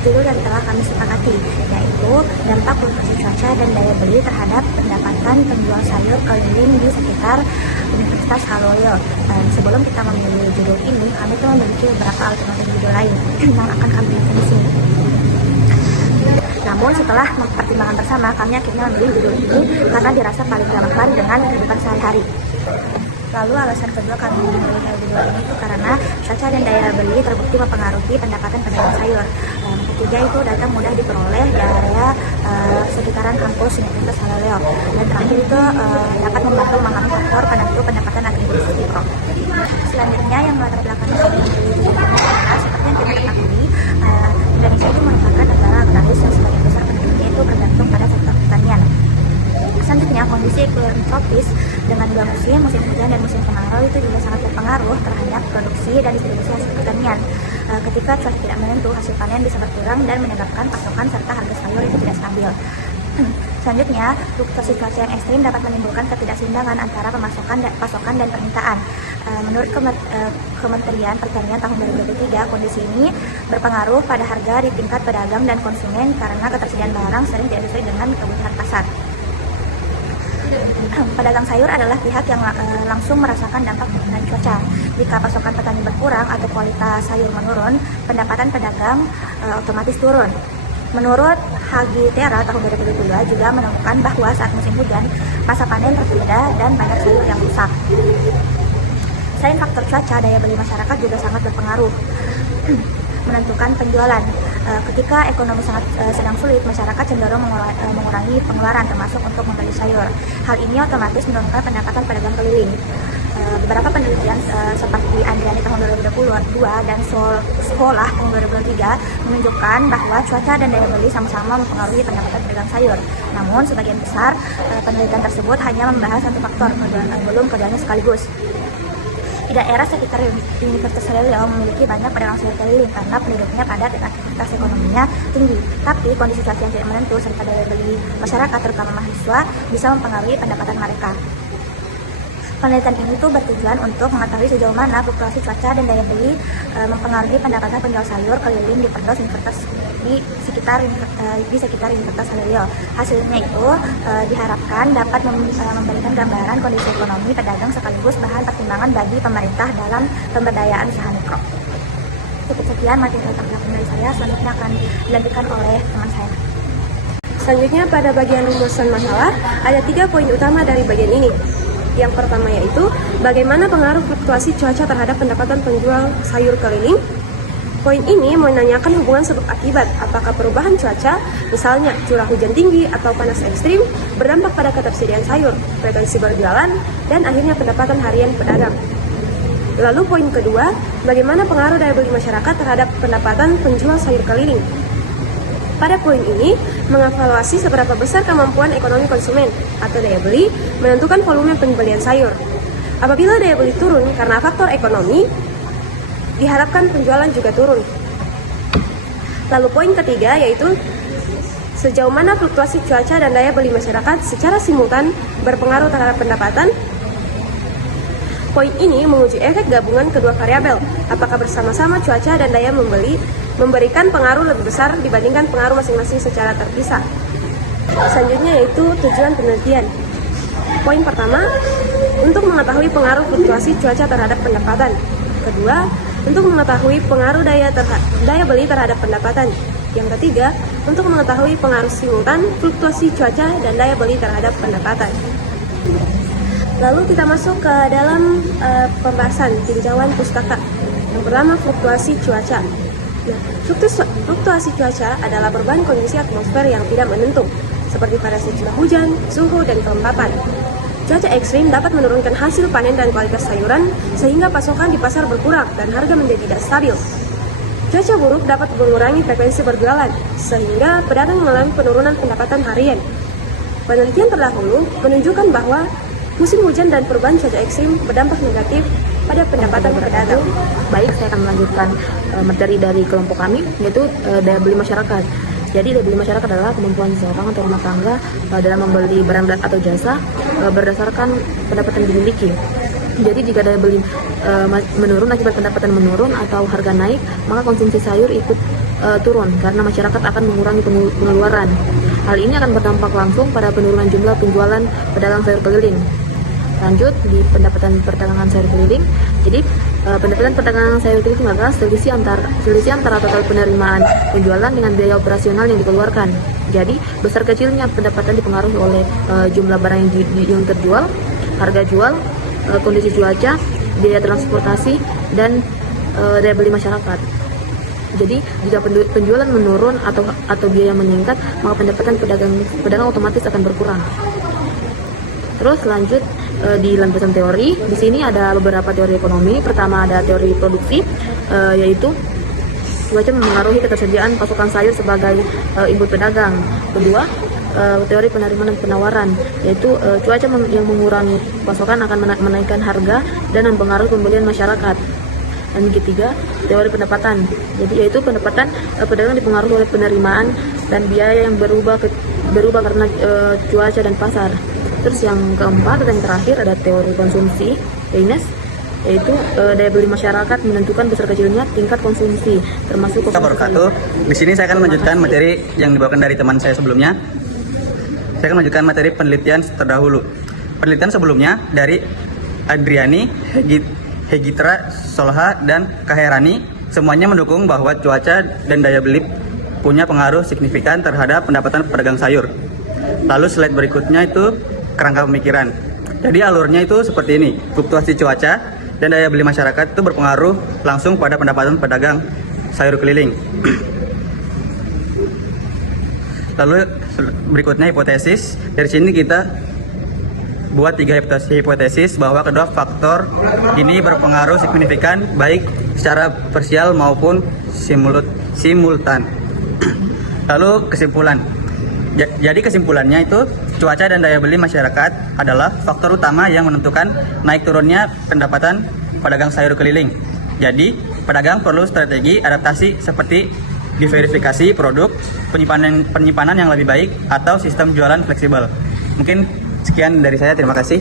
judul yang telah kami sepakati, yaitu dampak fluktuasi cuaca dan daya beli terhadap pendapatan penjual sayur keliling di sekitar Universitas Haloleo. Sebelum kita memilih judul ini, kami telah memiliki beberapa alternatif judul lain yang akan kami bahas di sini. Namun setelah mempertimbangkan bersama, kami akhirnya memilih judul ini karena dirasa paling relevan dengan kehidupan sehari-hari. Lalu alasan kedua kami memilih judul ini itu karena cuaca dan daya beli terbukti mempengaruhi pendapatan pedagang sayur. Ketiga itu data mudah diperoleh dari sekitaran kampus Universitas Haloleo. Dan terakhir itu dapat membantu memahami faktor penentu pendapatan agribisnis mikro. Selanjutnya yang melatar belakang kami memilih judul ini adalah seperti yang kita ketahui, Indonesia itu merupakan negara agraris yang sebagian besar penduduknya itu bergantung pada sektor pertanian. Selanjutnya, kondisi iklim tropis dengan dua musim hujan dan musim kemarau itu juga sangat berpengaruh terhadap produksi dan distribusi hasil pertanian. Ketika cuaca tidak menentu, hasil panen bisa berkurang dan menyebabkan pasokan serta harga sayur itu tidak stabil. Selanjutnya, fluktuasi cuaca yang ekstrim dapat menimbulkan ketidakseimbangan antara pasokan dan permintaan. Menurut Kementerian Pertanian tahun 2023, kondisi ini berpengaruh pada harga di tingkat pedagang dan konsumen karena ketersediaan barang sering tidak sesuai dengan kebutuhan pasar. Pedagang sayur adalah pihak yang langsung merasakan dampak perubahan cuaca. Jika pasokan petani berkurang atau kualitas sayur menurun, pendapatan pedagang otomatis turun. Menurut Hagi Tera tahun 2022 juga menemukan bahwa saat musim hujan, masa panen tertunda dan banyak sayur yang rusak. Selain faktor cuaca, daya beli masyarakat juga sangat berpengaruh menentukan penjualan. Ketika ekonomi sedang sulit, masyarakat cenderung mengurangi pengeluaran termasuk untuk membeli sayur. Hal ini otomatis menurunkan pendapatan pedagang keliling. Beberapa penelitian seperti Andriani tahun 2022 dan Sekolah tahun 2023 menunjukkan bahwa cuaca dan daya beli sama-sama mempengaruhi pendapatan pedagang sayur. Namun sebagian besar penelitian tersebut hanya membahas satu faktor, belum keduanya sekaligus. Di daerah sekitar Universitas Haloleo memiliki banyak pedagang sayur keliling karena penduduknya padat dan aktivitas ekonominya tinggi. Tapi kondisi cuaca yang tidak menentu serta daya beli masyarakat terutama mahasiswa bisa mempengaruhi pendapatan mereka. Penelitian ini tuh bertujuan untuk mengetahui sejauh mana fluktuasi cuaca dan daya beli mempengaruhi pendapatan penjual sayur keliling di Perdos Universitas di sekitar Universitas Haloleo. Hasilnya itu diharapkan dapat memberikan gambaran kondisi ekonomi pedagang sekaligus bahan pertimbangan bagi pemerintah dalam pemberdayaan usaha mikro. Cukup sekian materi tentang dari saya, selanjutnya akan dilanjutkan oleh teman saya. Selanjutnya pada bagian rumusan masalah, ada 3 poin utama dari bagian ini. Yang pertama yaitu bagaimana pengaruh fluktuasi cuaca terhadap pendapatan penjual sayur keliling. Poin ini menanyakan hubungan sebab akibat, apakah perubahan cuaca, misalnya curah hujan tinggi atau panas ekstrim, berdampak pada ketersediaan sayur, frekuensi berjualan, dan akhirnya pendapatan harian pedagang. Lalu poin kedua, bagaimana pengaruh daya beli masyarakat terhadap pendapatan penjual sayur keliling. Pada poin ini, mengevaluasi seberapa besar kemampuan ekonomi konsumen atau daya beli menentukan volume pembelian sayur. Apabila daya beli turun karena faktor ekonomi, diharapkan penjualan juga turun. Lalu poin ketiga yaitu sejauh mana fluktuasi cuaca dan daya beli masyarakat secara simultan berpengaruh terhadap pendapatan. Poin ini menguji efek gabungan kedua variabel, apakah bersama-sama cuaca dan daya membeli memberikan pengaruh lebih besar dibandingkan pengaruh masing-masing secara terpisah. Selanjutnya yaitu tujuan penelitian. Poin pertama, untuk mengetahui pengaruh fluktuasi cuaca terhadap pendapatan. Kedua, untuk mengetahui pengaruh daya beli terhadap pendapatan. Yang ketiga, untuk mengetahui pengaruh simultan fluktuasi cuaca dan daya beli terhadap pendapatan. Lalu kita masuk ke dalam pembahasan tinjauan pustaka. Yang pertama, fluktuasi cuaca. Nah, fluktuasi cuaca adalah perubahan kondisi atmosfer yang tidak menentu, seperti variasi curah hujan, suhu, dan kelembapan. Cuaca ekstrim dapat menurunkan hasil panen dan kualitas sayuran, sehingga pasokan di pasar berkurang dan harga menjadi tidak stabil. Cuaca buruk dapat mengurangi frekuensi berjualan, sehingga pedagang mengalami penurunan pendapatan harian. Penelitian terdahulu menunjukkan bahwa musim hujan dan perubahan cuaca ekstrim berdampak negatif pada pendapatan pedagang. Baik, saya akan melanjutkan materi dari kelompok kami, yaitu daya beli masyarakat. Jadi daya beli masyarakat adalah kemampuan seseorang atau rumah tangga dalam membeli barang atau jasa berdasarkan pendapatan yang dimiliki. Jadi jika daya beli menurun akibat pendapatan menurun atau harga naik, maka konsumsi sayur ikut turun karena masyarakat akan mengurangi pengeluaran. Hal ini akan berdampak langsung pada penurunan jumlah penjualan pedagang sayur keliling. Lanjut di pendapatan perdagangan sayur keliling. Jadi pendapatan perdagangan sayur keliling adalah selisih antara total penerimaan penjualan dengan biaya operasional yang dikeluarkan. Jadi besar kecilnya pendapatan dipengaruhi oleh jumlah barang yang terjual, harga jual, kondisi cuaca, biaya transportasi, dan daya beli masyarakat. Jadi jika penjualan menurun atau biaya meningkat, maka pendapatan pedagang otomatis akan berkurang. Terus lanjut di landasan teori. Di sini ada beberapa teori ekonomi. Pertama ada teori produksi, yaitu cuaca mempengaruhi ketersediaan pasokan sayur sebagai input pedagang. Kedua, teori penerimaan dan penawaran, yaitu cuaca yang mengurangi pasokan akan menaikkan harga dan mempengaruhi pembelian masyarakat. Dan ketiga, teori pendapatan, jadi yaitu pendapatan pedagang dipengaruhi oleh penerimaan dan biaya yang berubah karena cuaca dan pasar. Terus yang keempat dan yang terakhir ada teori konsumsi, Keynes, yaitu daya beli masyarakat menentukan besar kecilnya tingkat konsumsi, termasuk wabarakatuh. Di sini saya akan melanjutkan materi yang dibawakan dari teman saya sebelumnya. Saya akan melanjutkan materi penelitian terdahulu. Penelitian sebelumnya dari Adriani, Hegitra, Solha, dan Kaherani semuanya mendukung bahwa cuaca dan daya beli punya pengaruh signifikan terhadap pendapatan pedagang sayur. Lalu slide berikutnya itu kerangka pemikiran. Jadi alurnya itu seperti ini. Fluktuasi cuaca dan daya beli masyarakat itu berpengaruh langsung pada pendapatan pedagang sayur keliling. Lalu berikutnya hipotesis. Dari sini kita buat 3 hipotesis bahwa kedua faktor ini berpengaruh signifikan baik secara parsial maupun simultan. Lalu kesimpulan. Jadi kesimpulannya itu cuaca dan daya beli masyarakat adalah faktor utama yang menentukan naik turunnya pendapatan pedagang sayur keliling. Jadi pedagang perlu strategi adaptasi seperti diverifikasi produk, penyimpanan yang lebih baik, atau sistem jualan fleksibel. Mungkin sekian dari saya, terima kasih.